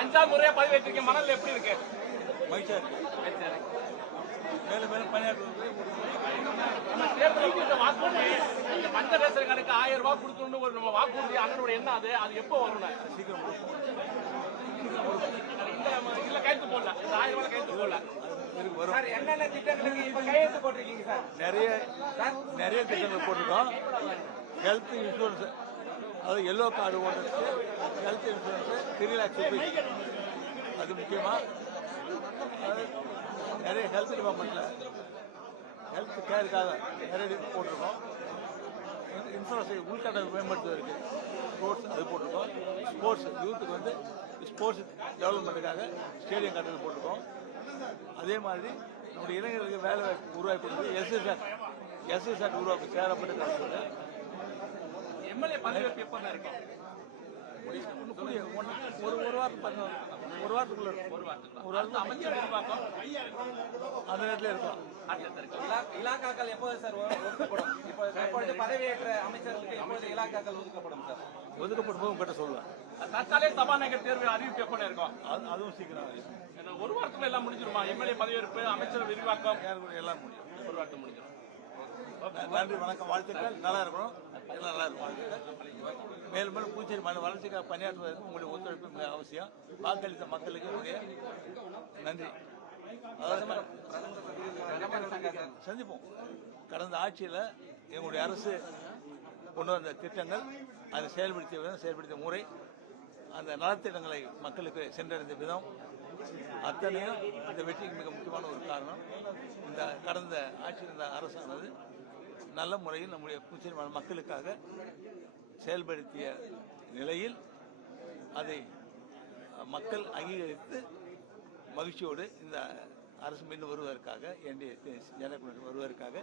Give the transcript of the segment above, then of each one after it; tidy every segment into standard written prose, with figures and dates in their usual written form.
அஞ்சாம் முறையா பதிவேற்றிருக்கீங்க. மணல் எப்படி இருக்கு? மைசூர் மேலும் மேலும் பணியாற்றுவது. தேர்தல் வாக்குறுதி பஞ்ச ரேஷன் கணக்கு 1000 ரூபாய் கொடுக்கணும்னு ஒரு நம்ம வாக்குறுதி அண்ணனுடைய என்ன அது எப்போ வரும்? சீக்கிரம் இல்ல கையெழுத்து போடல. 1000 ரூபாய் கையெழுத்து போடல. என்னென்ன திட்டங்களுக்கு இப்ப கையெழுத்து போட்டிருக்கீங்க சார்? நிறைய திட்டங்கள் போட்டிருக்கோம். ஹெல்த் இன்சூரன்ஸ், அதாவது எல்லோ கார்டு ஓட்டுறதுக்கு ஹெல்த் இன்சூரன்ஸ் 3 lakhs rupees. அது முக்கியமா நிறைய ஹெல்த் டிபார்ட்மெண்ட்ல ஹெல்த் கேருக்காக நிறைய போட்டிருக்கோம். இன்சூரன்ஸ் உள்கட்டமைப்பு மேம்படுத்துவதற்கு ஸ்போர்ட்ஸ் அது போட்டிருக்கோம். ஸ்போர்ட்ஸ் யூத்துக்கு வந்து ஸ்போர்ட்ஸ் டெவலப்மெண்ட்டுக்காக ஸ்டேடியம் கட்டணம் போட்டிருக்கோம். அதே மாதிரி நம்முடைய இளைஞர்களுக்கு வேலை வாய்ப்பு உருவாக்கி எஸ்எஸ்ஆர் உருவாக்கி சேரப்பட்டு எம்எல்ஏ பதவி எப்ப இருக்கும்? ஒரு வாரத்துக்குள்ள அமைச்சர் நிர்வாகம் அந்த நேரத்தில் இருக்கலாம். இலாக்காக்கள் எப்போது சார் ஒதுக்கப்படும்? இப்பொழுது பதவியேற்ற அமைச்சர்களுக்கு எப்போது இலாக்காக்கள் ஒதுக்கப்படும் சார்? ஒதுக்கப்படும் போது உங்ககிட்ட சொல்லுவேன். தற்காலிக சபாநாயகர் தேர்வு அறிவிப்பு எப்போ இருக்கும்? அதுவும் சீக்கிரம் ஒரு வாரத்துக்குள்ள எல்லாம் முடிஞ்சிருமா? எம்எல்ஏ பதவியேற்பு, அமைச்சர் விரிவாக்கம் எல்லாம் முடியும். ஒரு வாரத்தில் முடிஞ்சிடும். நன்றி, வணக்கம், வாழ்த்துக்கள். நல்லா இருக்கணும், எல்லாம் நல்லா இருக்கும். வாழ்த்துக்கள். மேலும் மேலும் புதுச்சேரி வளர்ச்சிக்காக பணியாற்றுவதற்கு உங்களுடைய ஒத்துழைப்பு மிக அவசியம். வாக்களித்த மக்களுக்கு என்னுடைய நன்றி. சந்திப்போம். கடந்த ஆட்சியில் எங்களுடைய அரசு கொண்டு வந்த திட்டங்கள், அதை செயல்படுத்திய விதம், செயல்படுத்திய முறை, அந்த நலத்திட்டங்களை மக்களுக்கு சென்றடைந்த விதம் அத்தனையும் இந்த வெற்றிக்கு மிக முக்கியமான ஒரு காரணம். இந்த கடந்த ஆட்சியில் இந்த அரசானது நல்ல முறையில் நம்முடைய புதுச்சேரி மக்களுக்காக செயல்படுத்திய நிலையில் அதை மக்கள் அங்கீகரித்து மகிழ்ச்சியோடு இந்த அரசு மீண்டும் வருவதற்காக ஜனநாயக வருவதற்காக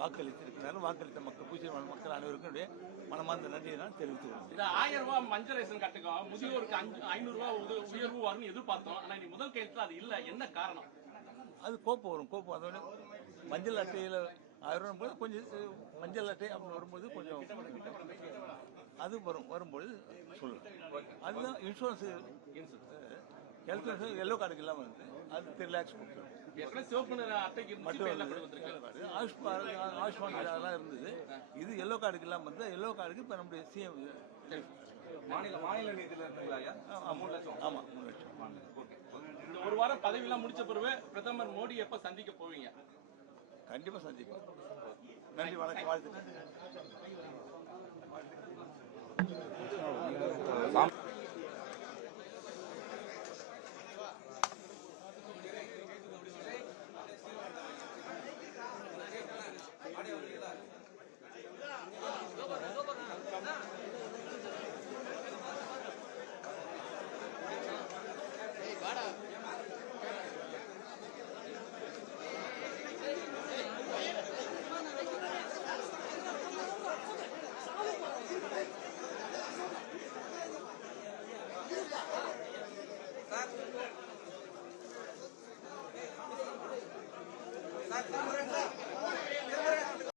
வாக்களித்திருக்கிறார்கள். வாக்களித்த மக்கள் புதுச்சேரி மக்கள் அனைவருக்கும் மனமார்ந்த நன்றியை நான் தெரிவித்துள்ளேன். இந்த 1000 ரூபாய் மஞ்சள் ரேஷன் கட்டுக்கும் முதியோருக்கு 500 ரூபாய் உயர்வு வரும்னு எதிர்பார்த்தோம். ஆனா இன்னைக்கு முதல் கையெழுத்துல அது இல்ல. என்ன காரணம்? அது கோப்பம் வரும். கோப்பம் அதோட மஞ்சள் அட்டையில் 1000 ரூபாய் கொஞ்சம் மஞ்சள் அட்டை அப்படி வரும்போது கொஞ்சம் அது வரும்பொழுது சொல்லுவேன். அதுதான் இன்சூரன்ஸ் ஹெல்த் இன்சூரன்ஸ் எல்லோ கார்டுக்கு இல்லாமல் வந்து அது 3 lakhs கொடுத்துருவோம். ஆயுஷ்மான் இதெல்லாம் இருந்தது. இது எல்லோ கார்டுக்கு இல்லாமல் வந்து எல்லோ கார்டுக்கு இப்போ நம்முடைய சிஎம் மாநில நிதியில இருந்துங்களா? 3 லட்சம். ஆமாம், 3 லட்சம். இந்த ஒரு வாரம் பதவியெல்லாம் முடிச்ச பிறகு பிரதமர் மோடி எப்ப சந்திக்க போவீங்க? கண்டிப்பா சந்திப்போம். நன்றி, வணக்கம், வாழ்த்துக்கள். சார்